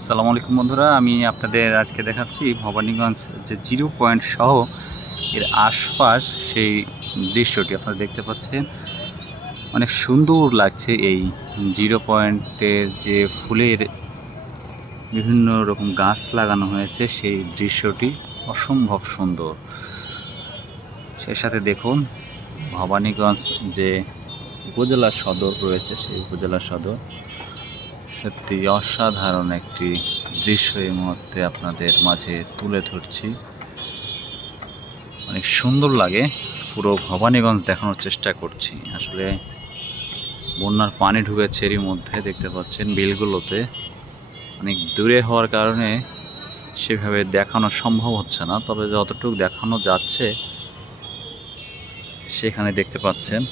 আসসালামু আলাইকুম বন্ধুরা, আমি আপনাদের আজকে দেখাচ্ছি ভবানীগঞ্জ যে 0 পয়েন্ট সহ এর আশপাশ সেই দৃশ্যটি আপনারা দেখতে পাচ্ছেন। অনেক সুন্দর লাগছে এই 0 পয়েন্টের যে ফুলের বিভিন্ন রকম গাছ লাগানো হয়েছে, সেই দৃশ্যটি অসম্ভব সুন্দর। সেই সাথে দেখুন ভবানীগঞ্জ যে উপজেলা সদর রয়েছে, সেই উপজেলা সদর সত্যি অসাধারণ একটি দৃশ্য এই মুহূর্তে আপনাদের মাঝে তুলে ধরছি। অনেক সুন্দর লাগে, পুরো ভবানীগঞ্জ দেখানোর চেষ্টা করছি। আসলে বন্যার পানি ঢুকেছে এরই মধ্যে, দেখতে পাচ্ছেন বিলগুলোতে অনেক দূরে হওয়ার কারণে সেভাবে দেখানো সম্ভব হচ্ছে না, তবে যতটুকু দেখানো যাচ্ছে সেখানে দেখতে পাচ্ছেন।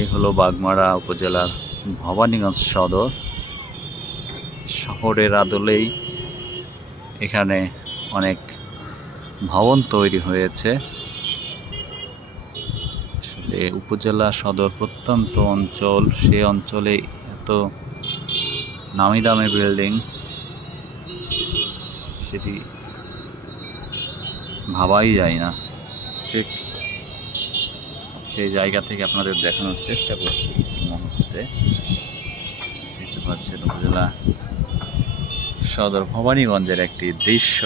এই হলো বাগমারা উপজেলার ভবানীগঞ্জ সদর। শহরের আদলেই এখানে অনেক ভবন তৈরি হয়েছে। আসলে উপজেলা সদর প্রত্যন্ত অঞ্চল, সেই অঞ্চলে এত নামি দামি বিল্ডিং সেটি ভাবাই যায় না। ঠিক সেই জায়গা থেকে আপনাদের দেখানোর চেষ্টা করছি এই মুহূর্তে। দেখতে পাচ্ছেন উপজেলা সদর ভবানীগঞ্জের একটি দৃশ্য।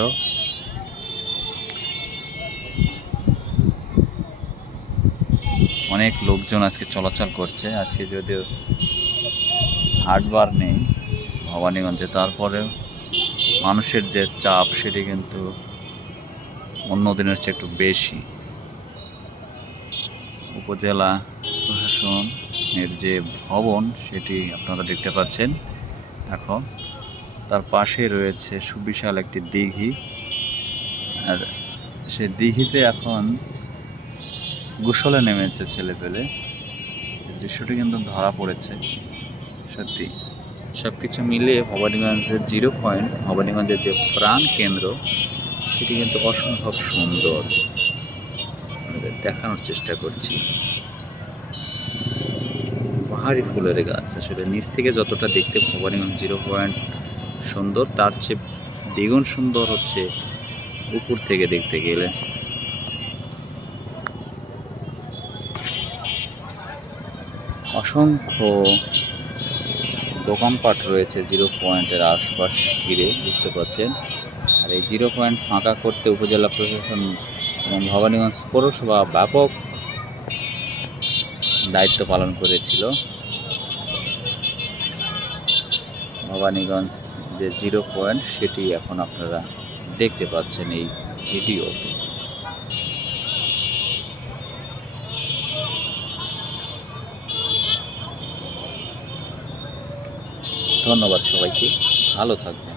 অনেক লোকজন আজকে চলাচল করছে। আজকে যদিও হাটবার নেই ভবানীগঞ্জে, তারপরেও মানুষের যে চাপ সেটি কিন্তু অন্য দিনের চেয়ে একটু বেশি। উপজেলা প্রশাসনের যে ভবন সেটি আপনারা দেখতে পাচ্ছেন। এখন তার পাশে রয়েছে সুবিশাল একটি দিঘি, আর সেই দিঘিতে এখন গোসলে নেমেছে ছেলেপেলে। দৃশ্যটি কিন্তু ধরা পড়েছে। সত্যি সব কিছু মিলিয়ে ভবানীগঞ্জের 0 পয়েন্ট, ভবানীগঞ্জের যে প্রাণ কেন্দ্র, সেটি কিন্তু অসম্ভব সুন্দর দেখানোর চেষ্টা করছি। পাহাড়ি ফুলের গাছ, আসলে নিচ থেকে যতটা দেখতে ভবানীগঞ্জ 0 পয়েন্ট সুন্দর, তার চেয়ে দ্বিগুণ সুন্দর হচ্ছে উপর থেকে দেখতে গেলে। অসংখ্য দোকানপাট রয়েছে 0 পয়েন্টের আশপাশ ঘিরে, দেখতে পাচ্ছেন। আর এই 0 পয়েন্ট ফাঁকা করতে উপজেলা প্রশাসন এবং ভবানীগঞ্জ পৌরসভা ব্যাপক দায়িত্ব পালন করেছিল। ভবানীগঞ্জ যে 0 পয়েন্ট সেটি এখন আপনারা দেখতে পাচ্ছেন এই ভিডিওতে। ধন্যবাদ সবাইকে, ভালো থাকবেন।